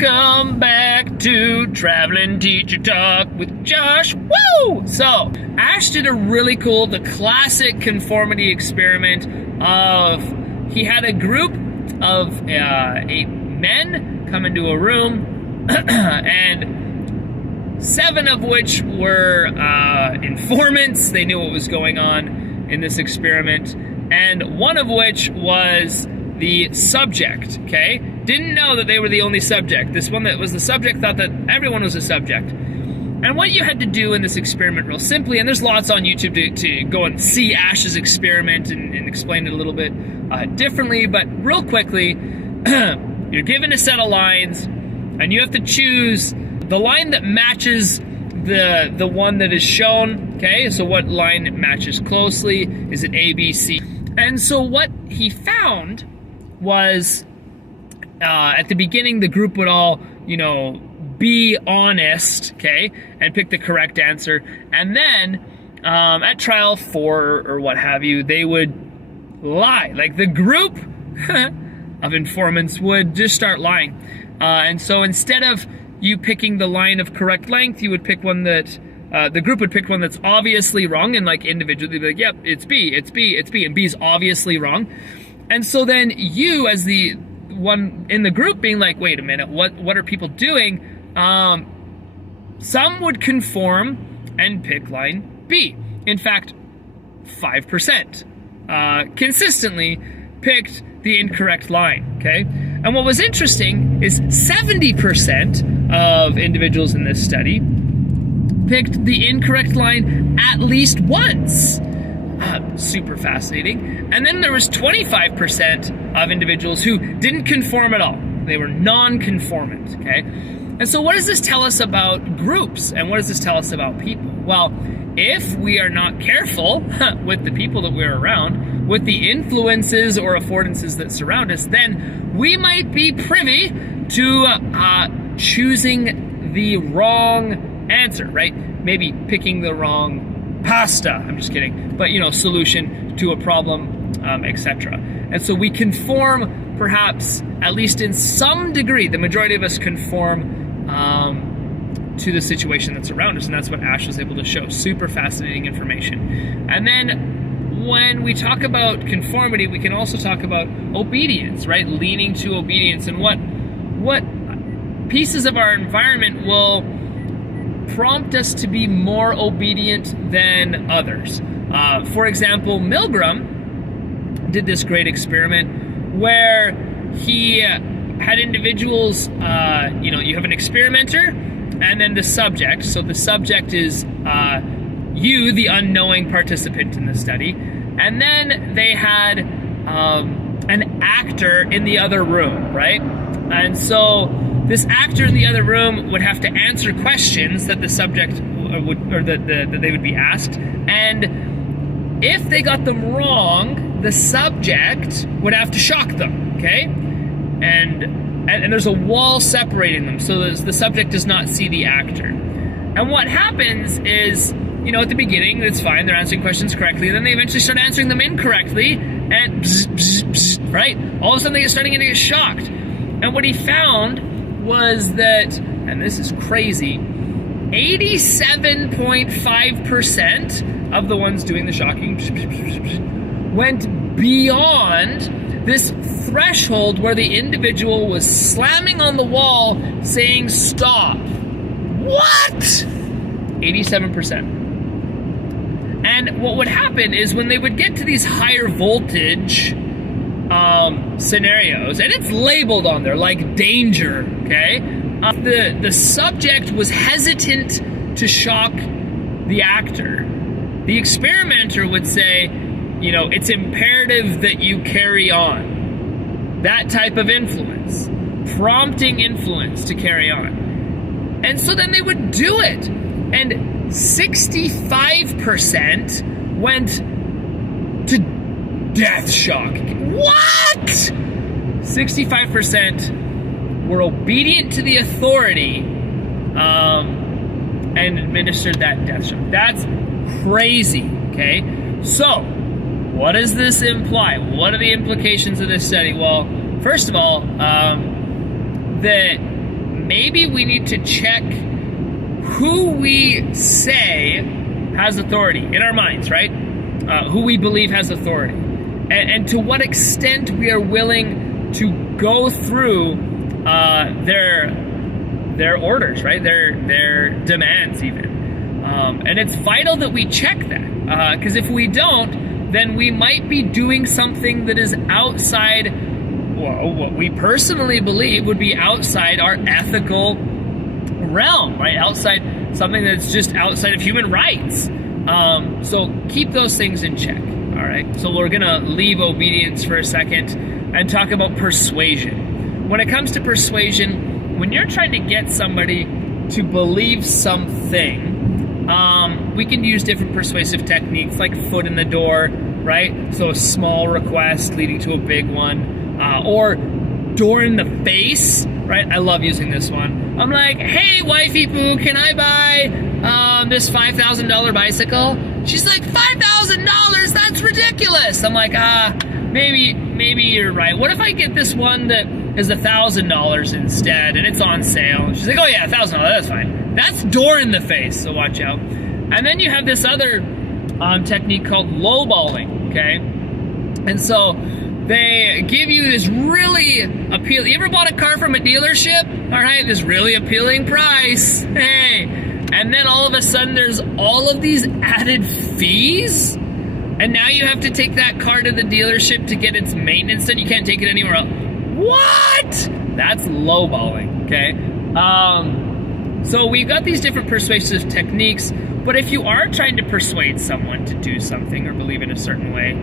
Welcome back to Traveling Teacher Talk with Josh. Woo! So, Ash did a really cool, the classic conformity experiment of, he had a group of 8 men come into a room, and 7 of which were informants. They knew what was going on in this experiment, and 1 of which was the subject, okay? Didn't know that they were the only subject. This one that was the subject thought that everyone was a subject. And what you had to do in this experiment real simply, and there's lots on YouTube to go and see Ash's experiment and explain it a little bit differently, but real quickly, you're given a set of lines, and you have to choose the line that matches the one that is shown, okay? So what line matches closely? Is it A, B, C? And so what he found was, at the beginning, the group would all, be honest, okay, and pick the correct answer. And then, at trial 4 or what have you, they would lie. Like, the group of informants would just start lying. And so instead of you picking the line of correct length, you would pick one that, the group would pick one that's obviously wrong, and like individually be like, yep, it's B, it's B, it's B, and B is obviously wrong. And so then you, as the one in the group, being like, wait a minute, what are people doing? Some would conform and pick line B. In fact, 5% consistently picked the incorrect line, okay? And what was interesting is 70% of individuals in this study picked the incorrect line at least once. Super fascinating. And then there was 25% of individuals who didn't conform at all. They were non-conformant, okay? And so what does this tell us about groups? And what does this tell us about people? Well, if we are not careful with the people that we're around, with the influences or affordances that surround us, then we might be privy to choosing the wrong answer, right? Maybe picking the wrong pasta, I'm just kidding, but solution to a problem, etc. And so we conform, perhaps, at least in some degree, the majority of us conform to the situation that's around us, and that's what Ash was able to show. Super fascinating information. And then when we talk about conformity, we can also talk about obedience, right? Leaning to obedience, and what pieces of our environment will prompt us to be more obedient than others. For example, Milgram did this great experiment where he had individuals, you have an experimenter and then the subject. So the subject is you, the unknowing participant in the study. And then they had an actor in the other room, right? And so this actor in the other room would have to answer questions that the subject that they would be asked, and if they got them wrong, the subject would have to shock them, okay? And there's a wall separating them, so the subject does not see the actor. And what happens is, at the beginning, it's fine, they're answering questions correctly, and then they eventually start answering them incorrectly, and right? All of a sudden they starting to get shocked. And what he found was that, and this is crazy, 87.5% of the ones doing the shocking went beyond this threshold where the individual was slamming on the wall saying stop. What? 87%. And what would happen is when they would get to these higher voltage scenarios, and it's labeled on there like danger, okay? The subject was hesitant to shock the actor. The experimenter would say, it's imperative that you carry on. That type of influence, prompting influence to carry on. And so then they would do it. And 65% went to death shock. What? 65% were obedient to the authority and administered that death shock. That's crazy, okay? So, what does this imply? What are the implications of this study? Well, first of all, that maybe we need to check who we say has authority in our minds, right? Who we believe has authority. And to what extent we are willing to go through their orders, right? Their demands even. And it's vital that we check that. Because if we don't, then we might be doing something that is outside, well, what we personally believe would be outside our ethical realm, right? Outside something that's just outside of human rights. So keep those things in check, all right? So we're gonna leave obedience for a second and talk about persuasion. When it comes to persuasion, when you're trying to get somebody to believe something, we can use different persuasive techniques like foot in the door, right? So a small request leading to a big one, or door in the face, right? I love using this one. I'm like, hey, wifey boo, can I buy this $5,000 bicycle? She's like, $5,000? That's ridiculous. I'm like, maybe you're right. What if I get this one that is $1,000 instead and it's on sale? She's like, oh yeah, $1,000, that's fine. That's door in the face, so watch out. And then you have this other technique called lowballing, okay? And so they give you this really appealing, you ever bought a car from a dealership? All right, this really appealing price, hey. And then all of a sudden there's all of these added fees, and now you have to take that car to the dealership to get its maintenance done. You can't take it anywhere else. What? That's lowballing, okay? So we've got these different persuasive techniques, but if you are trying to persuade someone to do something or believe in a certain way,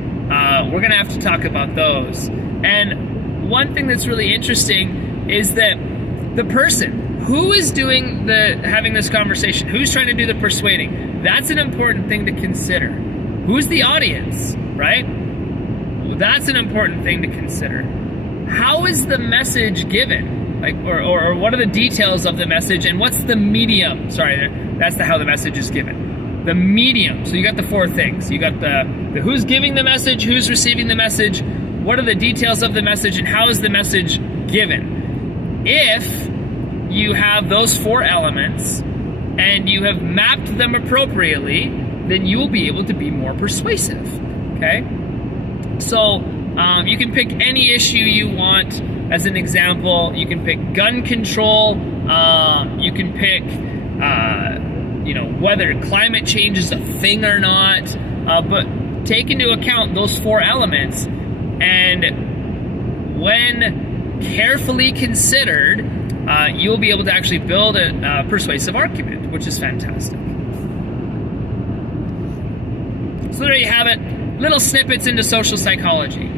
we're gonna have to talk about those. And one thing that's really interesting is that the person who is doing having this conversation, who's trying to do the persuading, that's an important thing to consider. Who's the audience, right? That's an important thing to consider. How is the message given? Like, or what are the details of the message, and what's the medium? Sorry, that's how the message is given. The medium. So you got the four things. You got the who's giving the message, who's receiving the message, what are the details of the message, and how is the message given? If you have those four elements and you have mapped them appropriately, then you will be able to be more persuasive, okay? So you can pick any issue you want. As an example, you can pick gun control, you can pick, whether climate change is a thing or not, but take into account those four elements, and when carefully considered, you'll be able to actually build a persuasive argument, which is fantastic. So there you have it, little snippets into social psychology.